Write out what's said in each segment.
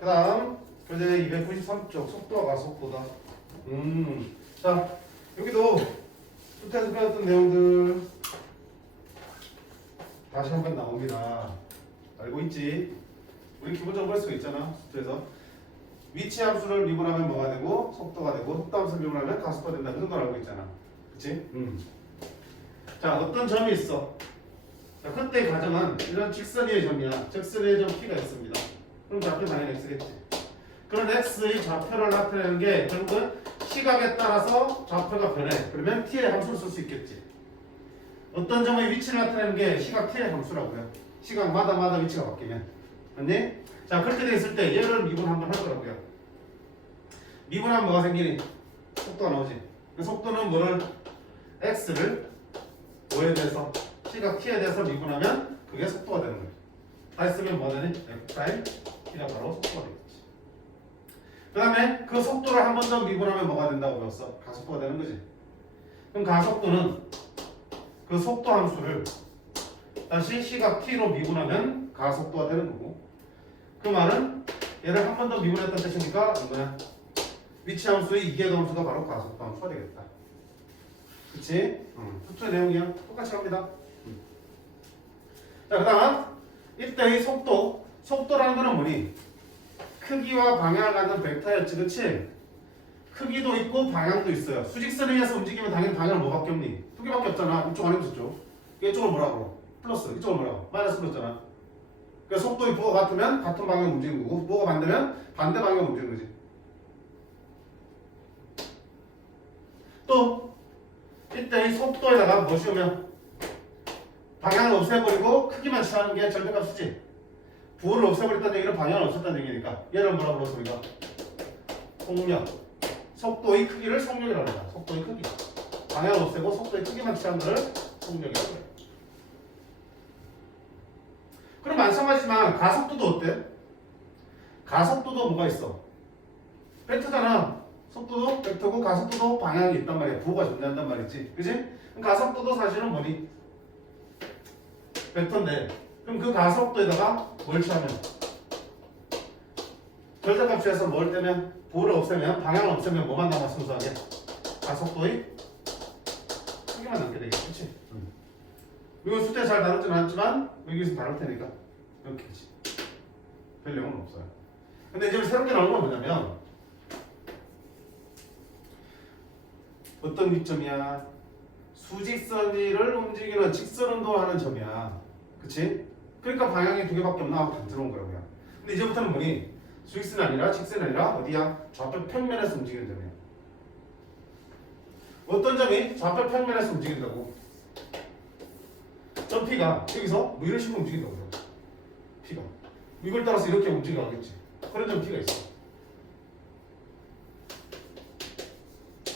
그 다음 교재 293쪽 속도와 가속도다. 자 여기도 수태에서 배웠던 내용들 다시 한번 나옵니다. 알고 있지? 우리 기본적으로 할 수가 있잖아. 수태에서 위치 함수를 미분하면 뭐가 되고 속도가 되고 속도 함수를 미분하면 가속도가 된다. 그 정도는 알고 있잖아. 그치? 자 어떤 점이 있어? 자 그때의 가정은 이런 직선의 점이야. 직선의 점 P가 있습니다. 그럼 좌표 당연히 X겠지. 그런 X의 좌표를 나타내는 게 결국은 시각에 따라서 좌표가 변해. 그러면 T의 함수를 쓸 수 있겠지. 어떤 점의 위치를 나타내는 게 시각 T의 함수라고요. 시각마다 위치가 바뀌면. 맞니? 자 그렇게 돼 있을 때 얘를 미분 한번 할 거라고요. 미분하면 뭐가 생기니? 속도가 나오지. 그 속도는 뭐를? X를 뭐에 대해서? 시각 T에 대해서 미분하면 그게 속도가 되는 거예요. 다시 쓰면 뭐가 되니? F' T가 바로 속도가 되겠지. 그 다음에 그 속도를 한 번 더 미분하면 뭐가 된다고 배웠어? 가속도가 되는 거지. 그럼 가속도는 그 속도 함수를 다시 시각 T로 미분하면 가속도가 되는 거고, 그 말은 얘를 한 번 더 미분했다는 뜻이니까 뭐야? 위치 함수의 이계도 함수가 바로 가속도 함수가 되겠다. 그치? 수투의 내용이야. 똑같이 합니다. 자, 그 다음 이때의 속도라는 거는 뭐니? 크기와 방향을 갖는 벡터였지, 그치? 크기도 있고 방향도 있어요. 수직선에 의해서 움직이면 당연히 방향을 뭐밖에 없니? 두 개밖에 없잖아. 이쪽 아니고 저쪽. 이쪽을 뭐라고? 플러스. 이쪽을 뭐라고? 마이너스 그랬잖아. 그러니까 속도의 부호가 같으면 같은 방향으로 움직이는 거고, 부호가 반대면 반대 방향으로 움직이는 거지. 또 이때 이 속도에다가 뭐 씌우면 방향을 없애버리고 크기만 취하는 게 절대값이지. 부호를 없애버렸다는 얘기는 방향을 없앴다는 얘기니까 얘를 뭐라 불렀어 우리가? 속력. 속도의 크기를 속력이라고 한다. 속도의 크기. 방향을 없애고 속도의 크기만 취한 거를 속력이라고 해. 그럼 마찬가지지만 가속도도 어때? 가속도도 뭐가 있어? 벡터잖아. 속도도 벡터고 가속도도 방향이 있단 말이야. 부호가 존재한단 말이지. 그지? 그럼 가속도도 사실은 뭐니? 벡터인데 그럼 그 가속도에다가 뭘 취하면? 절대값 취해서 뭘 떼면? 부호를 없애면 방향을 없애면 뭐만 남아 순수하게? 가속도의 크기만 남게 되겠지. 그치? 이건 수태 잘 다루진 않지만 여기서 다룰 테니까 이렇게지. 별 내용은 없어요. 근데 이제 새롭게 나오는 건 뭐냐면 어떤 위점이야? 수직선을 움직이는 직선 운동하는 점이야. 그치? 그러니까 방향이 두 개밖에 없나 하고 들어온 거라고요. 근데 이제부터는 뭐니? 수직선이 아니라 직선이 아니라 어디야? 좌표 평면에서 움직이는 점이야. 어떤 점이 좌표 평면에서 움직인다고? 점 P가 여기서 뭐 이런 식으로 움직인다고요. P가 이걸 따라서 이렇게 움직여가겠지. 그런 점 P가 있어.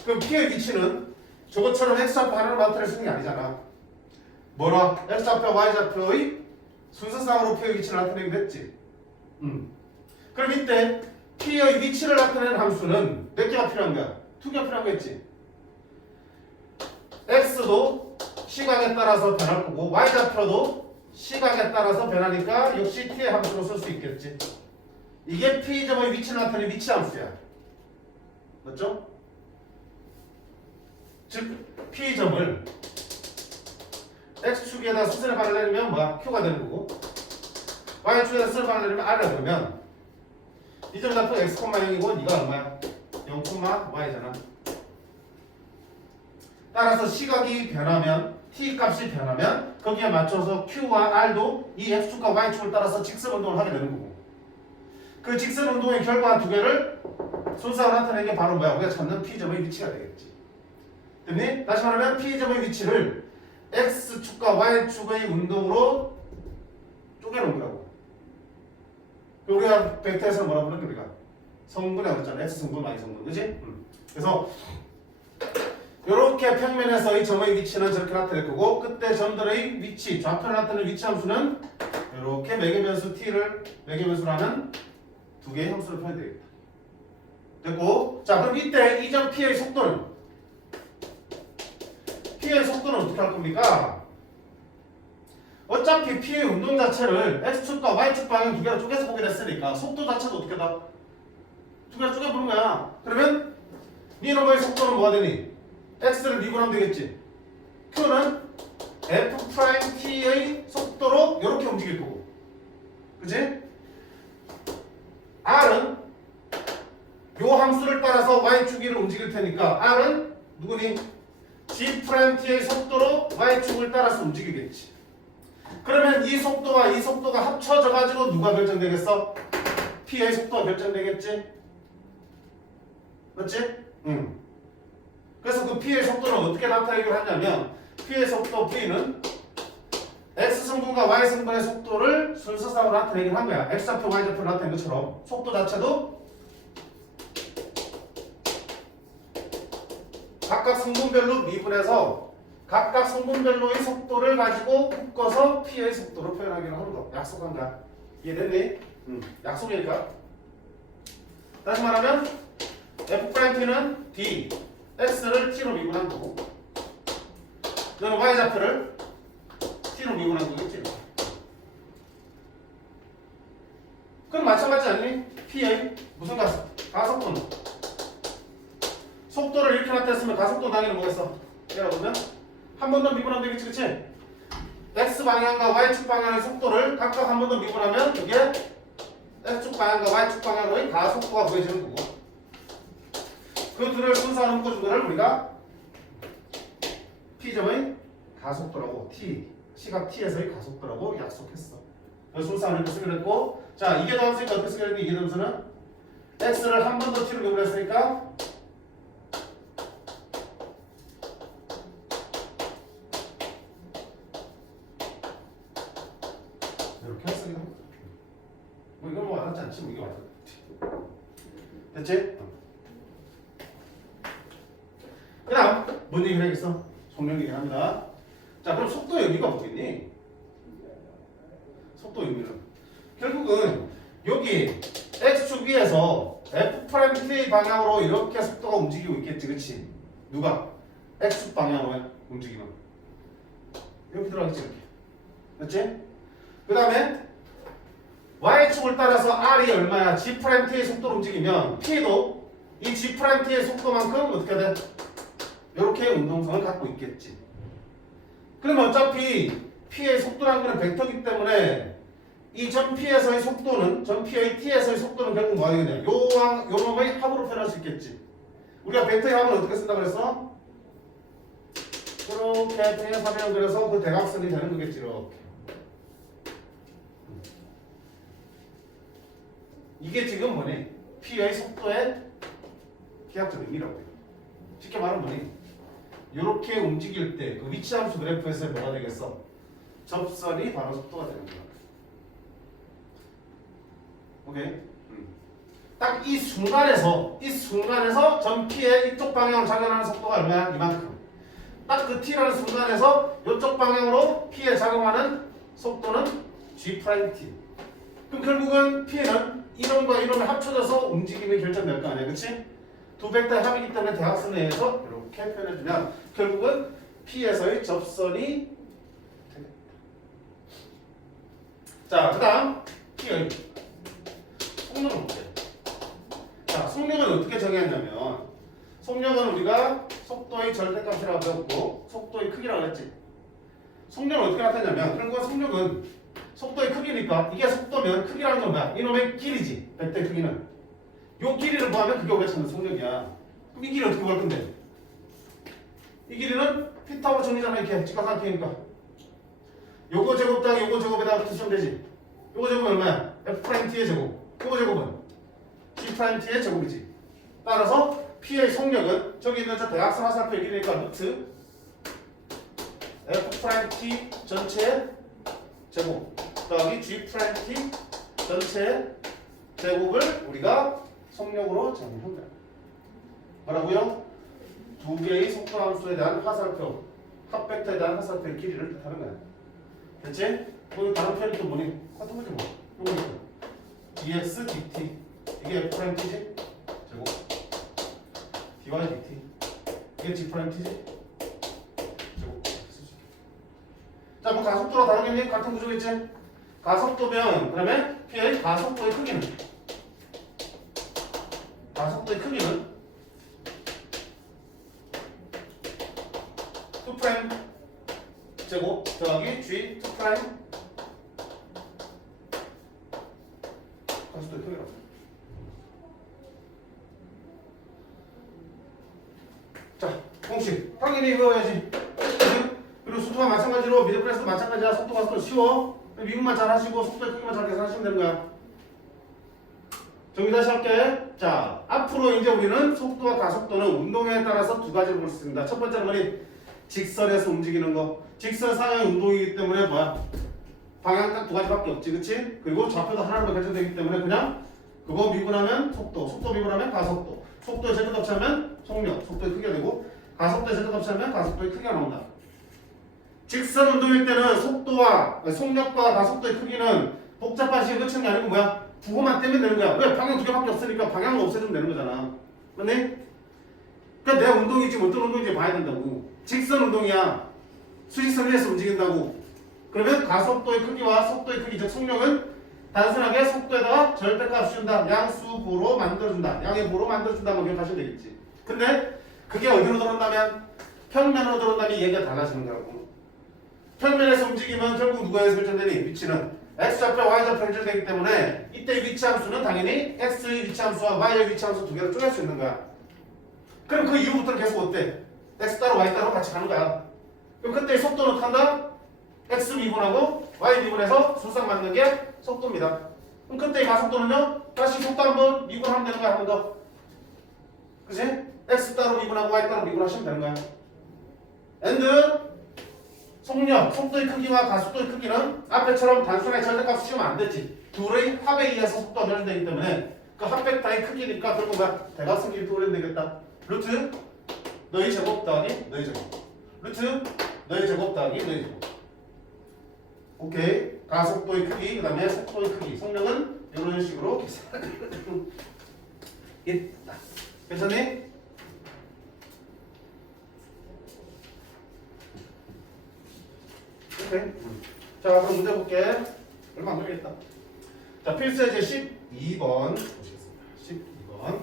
그럼 P의 위치는 저것처럼 X좌표 하나로 나타낼 수 있는 게 아니잖아. 뭐라? X좌표, Y좌표의 순서상으로 P의 위치를 나타내기로 했지. 그럼 이때 P의 위치를 나타내는 함수는 몇 개가 필요한 거야? 두 개가 필요한 거겠지. X도 시각에 따라서 변할 거고 Y좌표도 시각에 따라서 변하니까 역시 T의 함수로 쓸 수 있겠지. 이게 P점의 위치를 나타내는 위치 함수야. 맞죠? 즉 P점을 X축에다 수선의 반을 내리면 뭐야? Q가 되는 거고 Y축에다 수선의 반을 내리면 R이라 그러면 이 점 좌표 X, 0이고 네가 얼마야? 0, Y잖아. 따라서 시각이 변하면 T 값이 변하면 거기에 맞춰서 Q와 R도 이 X축과 Y축을 따라서 직선 운동을 하게 되는 거고 그 직선 운동의 결과 두 개를 순서로 나타내는 게 바로 뭐야? 우리가 찾는 P점의 위치가 되겠지. 됐니? 다시 말하면 P점의 위치를 X축과 Y축의 운동으로 쪼개놓은 거라고. 우리가 벡터에서 뭐라 부르는 우리가 성분이라고 했잖아. X성분, Y성분. 그지? 그래서 이렇게 평면에서의 점의 위치는 저렇게 나타낼 거고 그때 점들의 위치, 좌표를 나타내는 위치 함수는 이렇게 매개변수 T를 매개변수라는 두 개의 함수를 표현해야 되겠다. 됐고, 자 그럼 이때 이 점 P의 속도는 어떻게 할 겁니까? 어차피 P의 운동 자체를 X축과 Y축 방향 두 개로 쪼개서 보게 됐으니까 속도 자체도 어떻게 다? 두 개로 쪼개보는 거야. 그러면 니노바의 속도는 뭐가 되니? X를 미분하면 되겠지. Q는 F'T의 속도로 이렇게 움직일 거고. 그치? R은 요 함수를 따라서 Y축을 움직일 테니까 R은 누구니? G'T의 속도로 Y축을 따라서 움직이겠지. 그러면 이 속도와 이 속도가 합쳐져 가지고 누가 결정되겠어? P의 속도가 결정되겠지? 맞지? 응. 그래서 그 P의 속도를 어떻게 나타내기로 하냐면 P의 속도 V는 X승분과 Y승분의 속도를 순서상으로 나타내기로 한 거야. X좌표, Y좌표를 나타낸 것처럼 속도 자체도 각각 승분별로 미분해서 각각 성분별로의 속도를 가지고 묶어서 P의 속도로 표현하기로 하는 거. 약속한 거야. 이해됐니? 약속이니까. 다시 말하면 F'T는 D, X를 T로 미분한 거고 너는 Y좌표를 T로 미분한 거겠지. 그럼 마찬가지 아니니? P의 무슨 가속도는? 속도를 이렇게 나타냈으면 가속도 당연히 뭐겠어? 여러분은 한 번 더 미분하면 되겠지, 그치? X 방향과 Y축 방향의 속도를 각각 한 번 더 미분하면 그게 X축 방향과 Y축 방향으로의 가속도가 구해지는 거고 그 둘을 순서로 묶어준 거를 우리가 P점의 가속도라고 T, 시각 T에서의 가속도라고 약속했어. 그래서 순서를 이렇게 쓰기로 했고 자, 이게 더함수니까 어떻게 쓰기로 했니? 이게 더함수는 X를 한 번 더 T로 미분했으니까 이렇게 쓰기로 합니다. 뭐 이건 뭐 와닿지 않지? 뭐 이게 와닿지. 됐지? 그 다음 뭔 얘기를 하겠어? 속력 얘기를 합니다. 자, 그럼 속도의 의미가 뭐겠니? 속도의 의미는 결국은 여기 X축 위에서 F'T의 방향으로 이렇게 속도가 움직이고 있겠지, 그치? 누가? X축 방향으로 움직이면 이렇게 들어가겠지, 이렇게. 맞지? 그 다음에 Y축을 따라서 R이 얼마야? G'T의 속도로 움직이면 P도 이 G'T의 속도만큼 어떻게 돼? 이렇게 운동성을 갖고 있겠지. 그러면 어차피 P의 속도라는 것은 벡터이기 때문에 이 점 P에서의 속도는 점 P의 T에서의 속도는 결국 뭐 하겠냐? 요 놈의 합으로 표현할 수 있겠지. 우리가 벡터의 합을 어떻게 쓴다고 그랬어? 이렇게 평행사변 그려서 그 대각선이 되는 거겠지. 이렇게. 이게 지금 뭐니? P의 속도의 기하적 의미라고 해요. 쉽게 말하면 뭐니? 이렇게 움직일 때 그 위치함수 그래프에서 뭐가 되겠어? 접선이 바로 속도가 되는 거야. 오케이? 딱 이 순간에서 전 P의 이쪽 방향으로 작용하는 속도가 얼마야? 이만큼. 딱 그 T라는 순간에서 이쪽 방향으로 P에 작용하는 속도는 G'T. 그럼 결국은 P는 이놈과 이놈이 합쳐져서 움직임이 결정될 거 아니야, 그렇지? 두 벡터의 합이기 때문에 대각선에 의해서 이렇게 표현해주면 결국은 P에서의 접선이 되겠다. 자, 그 다음 P의 속력은 어때? 자, 속력은 어떻게 정의했냐면 속력은 우리가 속도의 절대값이라고 배웠고 속도의 크기라고 했지. 속력은 어떻게 나타내냐면 결국은 속력은 속도의 크기니까 이게 속도면 크기라는 건 뭐야? 이놈의 길이지. 벡터의 크기는. 요 길이를 구하면 그게 우리가 찾는 속력이야. 그럼 이 길이 어떻게 구할 건데? 이 길이는 피타고 정리잖아. 이렇게 직각삼각형이니까. 요거 제곱당 요거 제곱에다가 붙이면 되지. 요거 제곱은 얼마야? F'T의 제곱. 요거 제곱은 G'T의 제곱이지. 따라서 P의 속력은 저기 있는 저 대각선 화살표의 길이니까 루트 F'T 전체의 제곱 더하기 G'T 전체의 제곱을 우리가 속력으로 정의한 거야. 뭐라고요? 두 개의 속도 함수에 대한 화살표, 합벡터에 대한 화살표의 길이를 뜻하는 거야. 됐지? 그 다른 표현이 또 뭐니? 같은 거지 뭐. 요거니까. dx dt 이게 F'T지? 제곱 dy dt 이게 G'T지? 제곱. 자, 뭐 가속도로 가속도가 다르겠니? 같은 구조겠지? 가속도면 그다음에 P의 가속도의 크기는 프라임 제곱 더하기 G 2 프라임 가속도의 크기라고. 자, 공식 당연히 외워야지. 그리고 속도가 마찬가지로 미드프레스도 마찬가지야. 속도 가속도 쉬워. 미분만 잘 하시고 속도의 크기만 잘 계산하시면 되는 거야. 정리 다시 할게. 자, 앞으로 이제 우리는 속도와 가속도는 운동에 따라서 두 가지를 볼 수 있습니다. 첫 번째는 뭐니? 직선에서 움직이는 거. 직선 상의 운동이기 때문에 뭐야? 방향 딱 두 가지밖에 없지, 그치? 그리고 좌표도 하나로 결정되기 때문에 그냥 그거 미분하면 속도, 속도 미분하면 가속도, 속도의 제곱 합치하면 속력, 속도의 크기가 되고 가속도의 제곱 합치하면 가속도의 크기가 나온다. 직선 운동일 때는 속력과 가속도의 크기는 복잡한 식을 그치는 게 아니고 뭐야? 부호만 떼면 되는 거야. 왜? 방향 두 개밖에 없으니까 방향을 없애주면 되는 거잖아. 맞네? 그러니까 내가 운동이지 어떤 운동인지 봐야 된다고. 직선 운동이야. 수직선 위에서 움직인다고. 그러면 가속도의 크기와 속도의 크기, 즉 속력은 단순하게 속도에다가 절대값 씌운다. 양수부로 만들어준다. 양의 부로 만들어준다만 기억하시면 되겠지. 근데 그게 어디로 들어온다면? 평면으로 들어온다면 얘기가 달라지는 거라고. 평면에서 움직이면 결국 누구에서 결정되니? 위치는 x좌표, y좌표 결정되기 때문에 이때 위치함수는 당연히 x의 위치함수와 y의 위치함수 두 개로 쪼갤 수 있는 거야. 그럼 그 이후부터는 계속 어때? x 따로 y 따로 같이 가는 거야. 그럼 그때 속도는 한다? x 미분하고 y 미분해서 수상 맞는 게 속도입니다. 그럼 그때 가속도는요? 다시 속도 한번 미분하면 되는 거야. 한 번 더. 그치? x 따로 미분하고 y 따로 미분하시면 되는 거야. and 속력, 속도의 크기와 가속도의 크기는 앞에처럼 단순하게 절대값 씌우면 안 되지. 둘의 합에 의해서 속도가 변화되기 때문에 그 합백타의 크기니까 결국 뭐야? 대각선 길이 돌리면 되겠다. 루트 너의 제곱 더하기 너의 제곱. 루트 너의 제곱 더하기 너의 제곱. 오케이. 가속도의 크기, 그 다음에 속도의 크기. 속력은 이런 식으로 계산하겠다. 괜찮니? 오케이. 자, 그럼 문제 볼게. 얼마 안 걸리겠다. 자, 필수 예제 12번 보시겠습니다. 12번.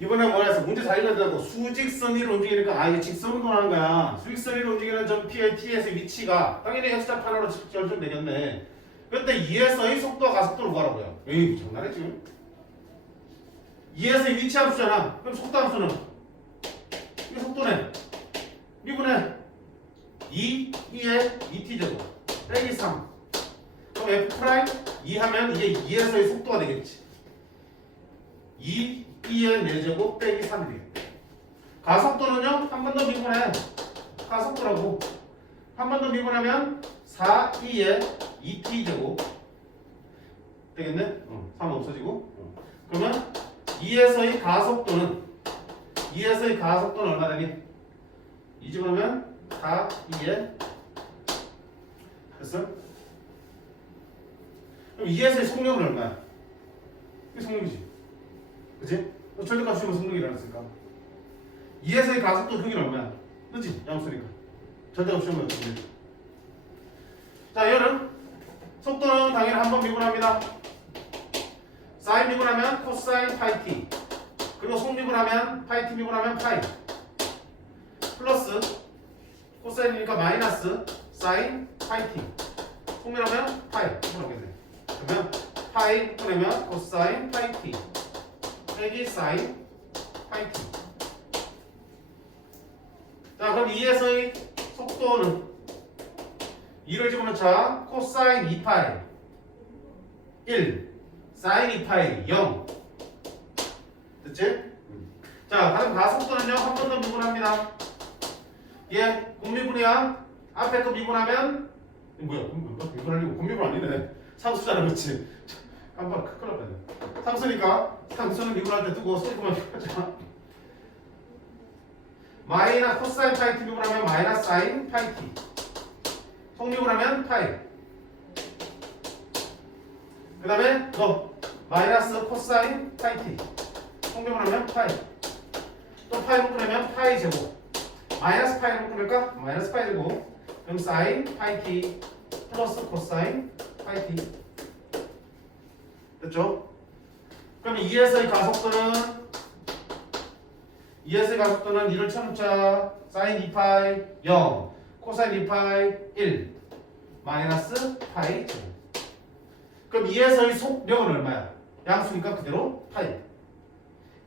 이번에 뭐라 했어? 문제 잘 읽어야 되고 수직선 위로 움직이니까 이게 직선 운동하는 거야. 수직선 위로 움직이는 점 P의 T에서의 위치가 당연히 X좌표 하나로 결정되겠네. 그런데 2에서의 속도와 가속도를 구하라고요. 에이, 장난해 지금? 2에서의 위치 함수잖아. 그럼 속도 함수는? 이게 속도네. 미분해 2의 2t제곱 빼기 3. 그럼 F 프라임 2 하면 이게 2에서의 속도가 되겠지. 2의 4제곱 빼기 3이 되겠다. 가속도는요? 한 번 더 미분해. 가속도라고. 한 번 더 미분하면 4의 2t제곱 되겠네? 3 없어지고. 그러면 2에서의 가속도는 얼마 되니? 2 집어넣으면 4, 2에 됐어? 그럼 2에서의 속력은 얼마야? 이게 속력이지. 그치? 절대값 씌우면 속력이 일어났으니까 2에서의 가속도 크기는 얼마야? 그치? 양수니까 절대값 씌우면 속력. 자, 얘는 속도는 당연히 한 번 미분합니다. 사인 미분하면 코사인 파이 t, 그리고 속 미분하면 파이 t 미분하면 파이 플러스 코사인이니까 마이너스 사인 파이 t, 속 미분하면 파이 이렇게 나오겠네. 그러면 파이 보내면 코사인 파이 t 빼기 사인 파이 t. 자, 그럼 2에서의 속도는 2를 집어넣자. 코사인 2파이 1, 사인 2파이 0. 됐지? 자, 다음 가속도는요, 한 번 더 미분합니다. 얘 곱미분이야. 앞에 거 미분하면 뭐야? 미분하려고 곱미분 아니네. 상수잖아, 그렇지? 깜빡 큰일 날 뻔했네. 상수니까 상수는 미분할 때 두고 소리만 하자. 마이너스 코사인 파이 t 미분하면 마이너스 사인 파이 t. 속미분하면 파이. 그 다음에 너 마이너스 코사인 파이 t 속력을 하면 파이. 또 파이로 끊으면 파이 제곱. 마이너스 파이로 끊을까? 마이너스 파이 제곱. 그럼 사인 파이 t 플러스 코사인 파이 t. 됐죠? 그럼 2에서의 가속도는 1을 쳐놓자. 사인 2파이 0, 코사인 2파이 1, 마이너스 파이 제곱. 그럼 2에서의 속력은 얼마야? 양수니까 그대로 파이.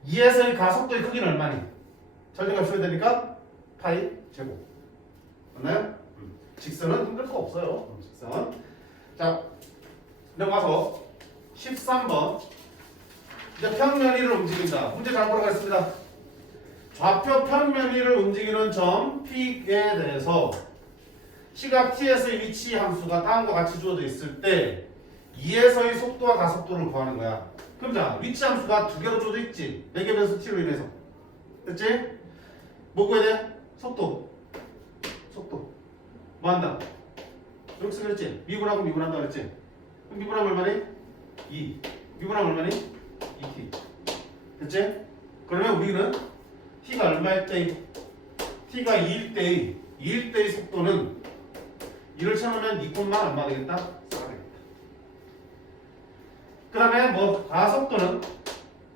2에서의 가속도의 크기는 얼마니? 절대값 써야 되니까 파이 제곱. 맞나요? 직선은 힘들 거 없어요. 직선. 자, 넘어가서 13번. 이제 평면위를 움직인다. 문제 잘 보러 가겠습니다. 좌표 평면위를 움직이는 점 P에 대해서 시각 T에서의 위치 함수가 다음과 같이 주어져 있을 때 2에서의 속도와 가속도를 구하는 거야. 그럼 자, 위치 함수가 두 개로 주어져 있지. 4개 변수 T로 인해서. 됐지? 뭐 구해야 돼? 속도. 뭐 한다? 여기서 그랬지? 미분하고 미분한다 그랬지? 그럼 미분하면 얼마니? 2. 미분하면 얼마니? 2t. 됐지? 그러면 우리는 t가 얼마일 때? t가 2일 때의 속도는 2를 쳐놓으면 2콤마 얼마 되겠다? 4가 되겠다. 그 다음에 뭐 가속도는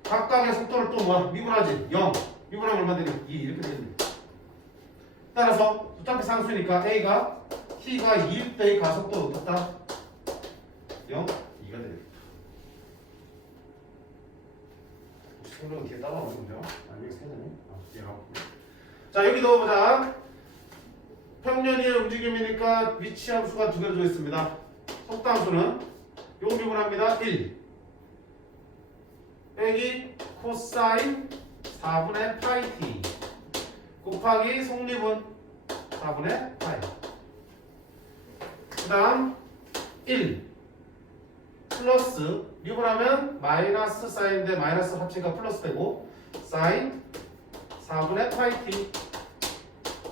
각각의 속도를 또 뭐 미분하지? 0. 미분하면 얼마 되니? 2 이렇게 됩니다. 따라서 어차피 상수니까 a가 t가 2일 때의 가속도는 어떻다? 0, 2가 되겠다. 그러면 뒤에 따라오는 거죠? 아니 여기 세 장이? 자 여기도 보자. 평면위의 움직임이니까 위치 함수가 두 개로 주어 있습니다. 속도 함수는 요 미분합니다. 1 빼기 코사인 4분의 파이 t 곱하기 속립은 4분의 파이. 그 다음 1 플러스 미분하면 마이너스 사인인데 마이너스 합치니까 플러스 되고 사인 4분의 파이 t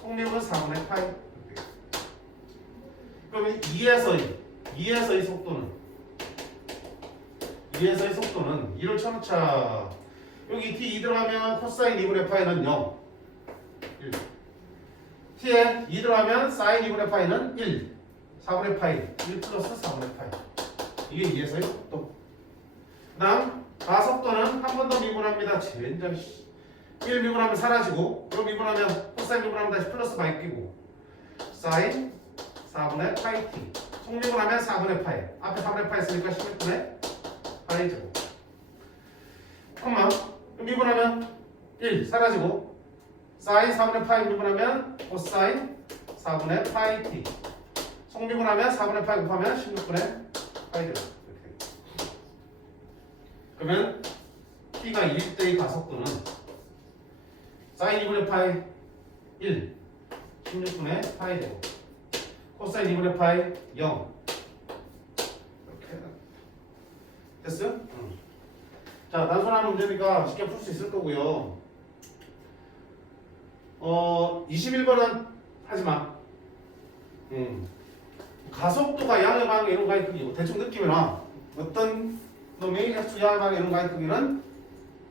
속립은 4분의 파이. 그러면 2에서의 속도는 2를 쳐놓자. 여기 t 2 들어가면 코사인 2분의 파이는 0 1. t에 2 들어가면 사인 2분의 파이는 1 4분의 파이 1 플러스 4분의 파이. 이게 2에서의 속도. 그 다음 가속도는 한 번 더 미분합니다. 젠장 1 미분하면 사라지고 그럼 미분하면 코사인 미분하면 다시 플러스 바뀌고 사인 4분의 파이 t 속미분하면 4분의 파이. 앞에 4분의 파이 있으니까 16분의 파이 제곱. 콤마 미분하면 1 사라지고 사인 4분의 파이 미분하면 코사인 4분의 파이 t 속미분하면 4분의 파이 곱하면 16분의 파이 제곱. 그러면 t가 1일 때의 가속도는 사인 2분의 파이 1 16분의 파이 제곱 코사인 2분의 파이 0 이렇게 됐어요? 자 단순한 문제니까 쉽게 풀 수 있을 거고요. 21번은 하지마. 가속도가 양의 방향 이런 거의 크기 대충 느낌이 나. 어떤 놈이 x 양의 방향 이런 거의 크기는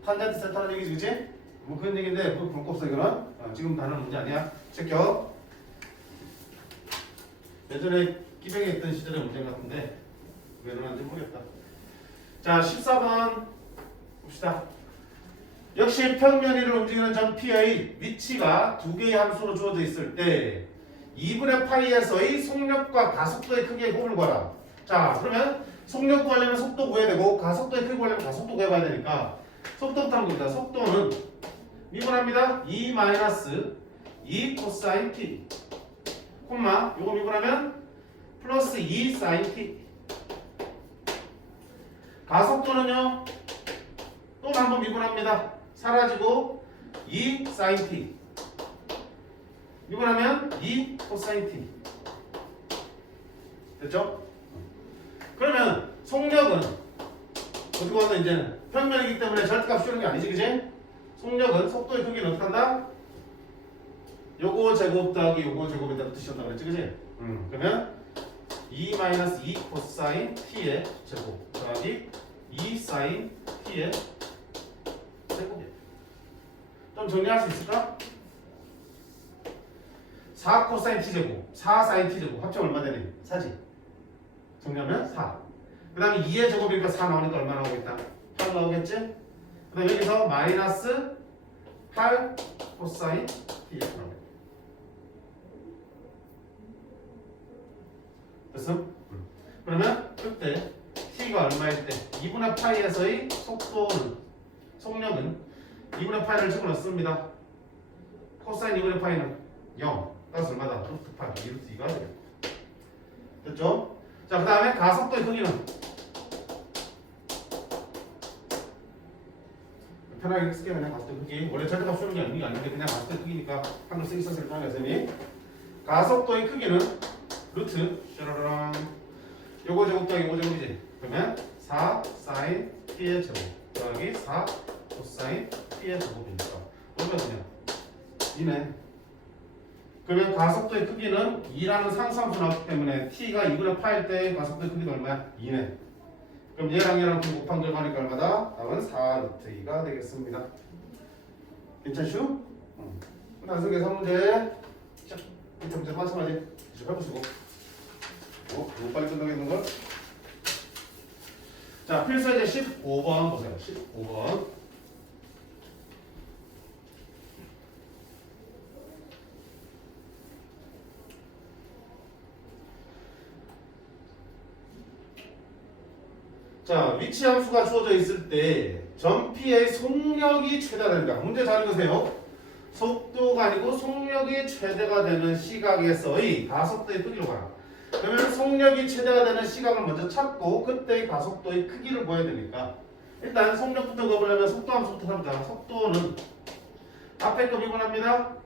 탄젠트 세타라는 얘기지, 그치? 뭐 그런 얘기인데 볼 거 없어 이거는. 지금 다른 문제 아니야. 체크. 예전에 기병에 있던 시절의 문제 같은데 왜 일어났는지 모르겠다. 자 14번 봅시다. 역시 평면위를 움직이는 점 P의 위치가 두 개의 함수로 주어져 있을 때 2분의 파이에서의 속력과 가속도의 크기의 곱을 구하라. 자 그러면 속력 구하려면 속도 구해야 되고 가속도의 크기 구하려면 가속도 구해봐야 되니까 속도부터 하는 겁니다. 속도는 미분합니다. 2 마이너스 2 코사인 t 콤마 요거 미분하면 플러스 2 사인 t. 가속도는요 또 한 번 미분합니다. 사라지고 2 사인 t 미분하면 2 코사인 t. 됐죠? 그러면 속력은 어디고 한다 이제는 평면이기 때문에 절대값 씌우는 게 아니지, 그지? 속력은 속도의 크기는 어떻게 한다? 요거 제곱 더하기 요거 제곱에다 뜻이었다 그랬지, 그지? 그러면 2 마이너스 2 코사인 t의 제곱 더하기 2 사인 t의 제곱이야. 좀 정리할 수 있을까? 4 코사인 t제곱 4 사인 t제곱 합쳐 얼마 되니? 4지. 정리하면 4. 그 다음에 2의 제곱이니까 4 나오니까 얼마 나오겠다? 8 나오겠지? 그 다음에 여기서 마이너스 8 코사인 tx 나오겠다. 됐어? 그러면 그때 t가 얼마일 때 2분의 파이에서의 속력은 2분의 파이를 집어넣습니다. 코사인 2분의 파이는 0 따라서 얼마다? 루트 파이 2루트 2가 되겠다. 됐죠? 자, 그 다음에 가속도의 크기는 편하게 쓰게 그냥 가속도의 크기 원래 절대값 쓰는 게 아닌 게 아닌데 그냥 가속도의 크기니까 한글 쓰기 썼으니까 선생님이 가속도의 크기는 루트 짜라랑 요거 제곱 더하기 요거 제곱이지. 그러면 4 사인 t의 제곱 더하기 4 코사인 t의 제곱이니까 얼마냐? 2네. 그러면 가속도의 크기는 2라는 상수함수 나왔기 때문에 t가 2분의 파일 때 가속도의 크기는 얼마야? 2네. 그럼 얘랑 곱한 결과니까 얼마다? 답은 4 루트 2가 되겠습니다. 괜찮슈? 단수 계산 문제. 자, 이 문제 마찬가지. 해보시고. 너무 빨리 끝나겠는걸? 자, 필수제 15번 보세요. 15번. 자, 위치 함수가 주어져 있을 때 전피의 속력이 최다된다. 문제 잘 읽으세요. 속도가 아니고 속력이 최대가 되는 시각에서의 가속도의 크기로 봐라. 그러면 속력이 최대가 되는 시각을 먼저 찾고 그때의 가속도의 크기를 보여야 되니까 일단 속력부터 구하려면 속도 함수부터 해보자. 속도는 앞에 거 미분합니다.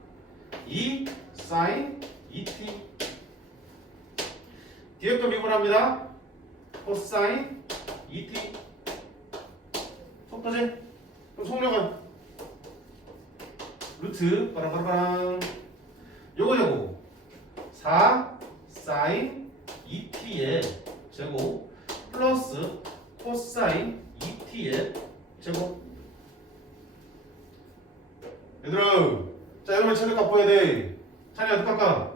2 sin 2t 뒤에 거 미분합니다. 코사인 2t 속도지? 그럼 속력은 루트 빠라바라바랑 요거 4 사인 2t의 제곱 플러스 코사인 2t의 제곱. 얘들아, 자 이러면 최대값 보여야 돼. 찬이 어떻게 할까?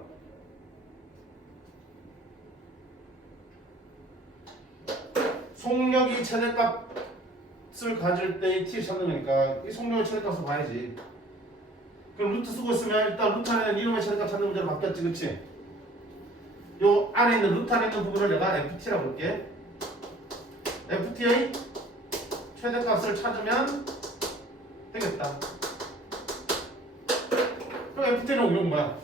속력이 최대값을 가질 때의 t를 찾는 거니까 이 속력의 최대값을 봐야지. 그럼 루트 쓰고 있으면 일단 루트 안에 있는 이놈의 최대값 찾는 문제로 바뀌었지, 그치? 요 안에 있는 루트 안에 있는 부분을 내가 ft라고 볼게. ft의 최대값을 찾으면 되겠다. 그럼 ft는 이건 뭐야?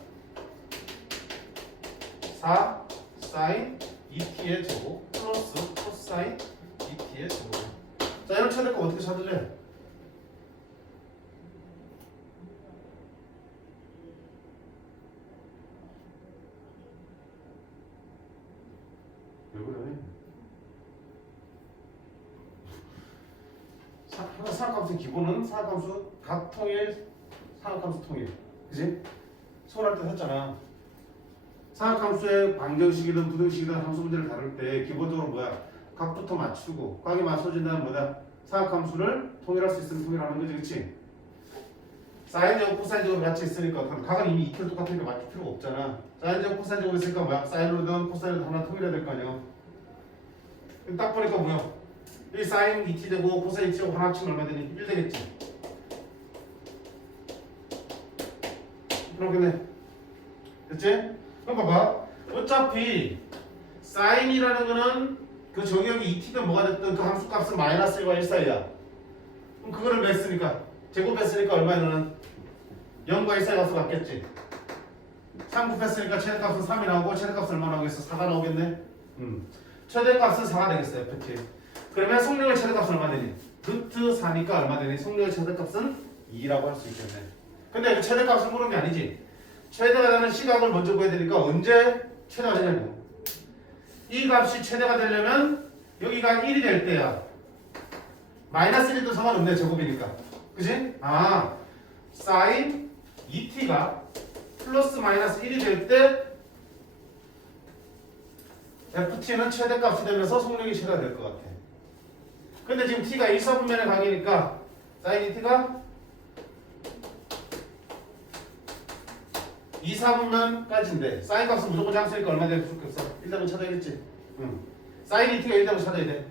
4 sin 2t의 제곱 플러스 코사인 2t의 제곱. 자, 이런 최대값 어떻게 찾을래? 왜 그래? 사각함수의 기본은 사각함수 각통일, 사각함수 통일. 그지? 수월할 때 했잖아. 사각함수의 방정식이든 부등식이든 함수 문제를 다룰 때 기본적으로 뭐야? 각부터 맞추고 각이 맞춰진다는 뭐다? 사각함수를 통일할 수 있으면 통일하는 거지, 그치? 사인 제곱 코사인 제곱 같이 있으니까 각은 이미 이틀 똑같으니까 맞출 필요가 없잖아. 사인 제곱 코사인 제곱 있으니까 뭐야? 사인으로든 코사인으로든 하나 통일해야 될 거 아니야. 딱 보니까 뭐야? 이 사인 2t 제곱 코사인 2t 제곱 하나 합치면 얼마 되니? 1 되겠지? 그렇겠네. 됐지? 그럼 봐봐. 어차피 사인이라는 거는 그 정역이 2t든 뭐가 됐든 그 함수 값은 마이너스 1과 1 사이야. 그럼 그거를 몇 했으니까? 제곱했으니까 얼마에는 0과 1 사이 값을 갖겠지. 3 곱했으니까 최대값은 3이 나오고 최대값은 얼마 나오겠어? 4가 나오겠네. 최대값은 4가 되겠어요. ft. 그러면 속력의 최대값은 얼마 되니? 루트 4니까 얼마 되니? 속력의 최대값은 2라고 할 수 있겠네. 근데 그 최대값을 모르는 게 아니지. 최대가 되는 시각을 먼저 구해야 되니까 언제 최대가 되냐고. 이 값이 최대가 되려면 여기가 1이 될 때야. 마이너스 1도 상관없네. 제곱이니까. 그치? 아, 사인 2t가 플러스 마이너스 1이 될 때 ft는 최대값이 되면서 속력이 최대가 될 것 같아. 근데 지금 t가 1, 4분면의 각이니까 사인 2t가 2, 4분면까지인데 사인 값은 무조건 장수니까 얼마 될 수밖에 없어. 1대면 찾아야겠지. 응. 사인 2t가 1대면 찾아야 돼.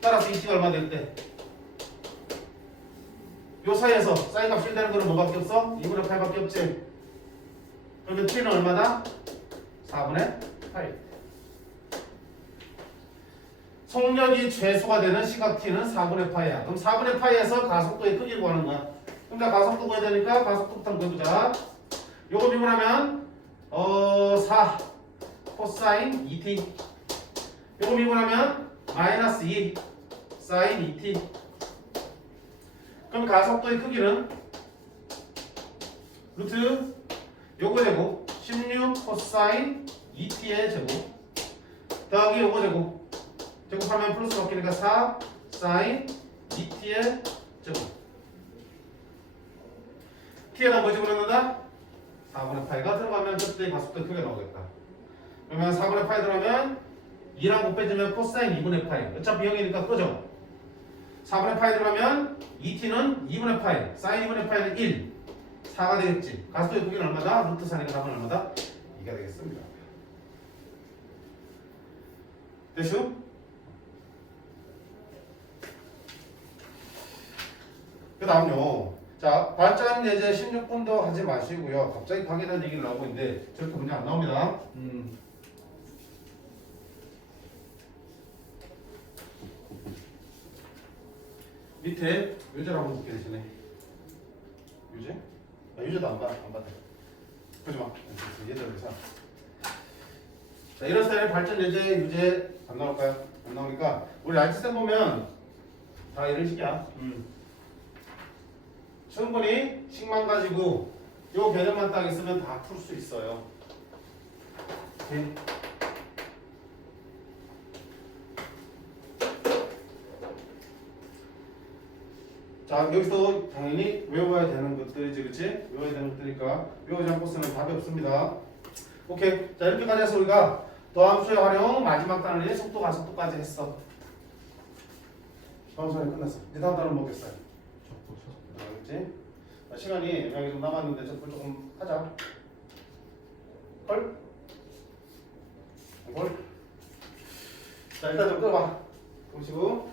따라서 2t가 얼마 될 때? 요 사이에서 사인 값 1 되는 거는 뭐밖에 없어? 2분의 8밖에 없지. 그러면 t는 얼마다? 4분의 8. 속력이 최소가 되는 시각 t는 4분의 파이야. 그럼 4분의 파이에서 가속도의 크기를 구하는 거야. 그러니까 가속도 구해야 되니까 가속도부터 구해보자. 요거 미분하면 4 코사인 2t. 요거 미분하면 마이너스 2 사인 2t. 그럼 가속도의 크기는 루트 요거 제곱 16 코사인 2t의 제곱 더하기 요거 제곱 제곱하면 플러스 바뀌니까 4 사인 2t의 제곱. t에다 뭐 집어넣는다? 4분의 파이가 들어가면 그때 가속도 크게 나오겠다. 그러면 4분의 파이 들어가면 2랑 곱해지면 코사인 2분의 파이. 어차피 0이니까 끄죠. 4분의 파이 들어가면 2t는 2분의 파이, 사인 2분의 파이는 1, 4가 되겠지. 가속도의 크기는 얼마다? 루트 4니까 답은 얼마다? 2가 되겠습니다. 됐슈? 그 다음요. 자, 발전 예제 16분도 하지 마시고요. 갑자기 파괴된 얘기를 나오고 있는데 저렇게 문제 안 나옵니다. 밑에 유제를 한번 볼게 대신에. 유제? 아, 유제도 안 받아. 그러지 마. 얘들 회사. 자, 이런 스타일의 발전 예제, 유제 안 나올까요? 안 나오니까 우리 라이트쌤 보면 다 이런 식이야. 충분히 식만 가지고 요 개념만 딱 있으면 다 풀 수 있어요. 오케이. 자, 여기서 당연히 외워야 되는 것들이지, 그치? 외워야 되는 것들이니까 외우지 않고 쓰면 답이 없습니다. 오케이. 자, 이렇게까지 해서 우리가 더함수의 활용 마지막 단원이 속도 가속도까지 했어. 다음 수업이 끝났어. 이제 다음 단원 뭐겠어요? 그렇지? 시간이 여기 좀 남았는데 적분 조금 하자. 헐? 자, 일단 좀 끌어봐. 보시고.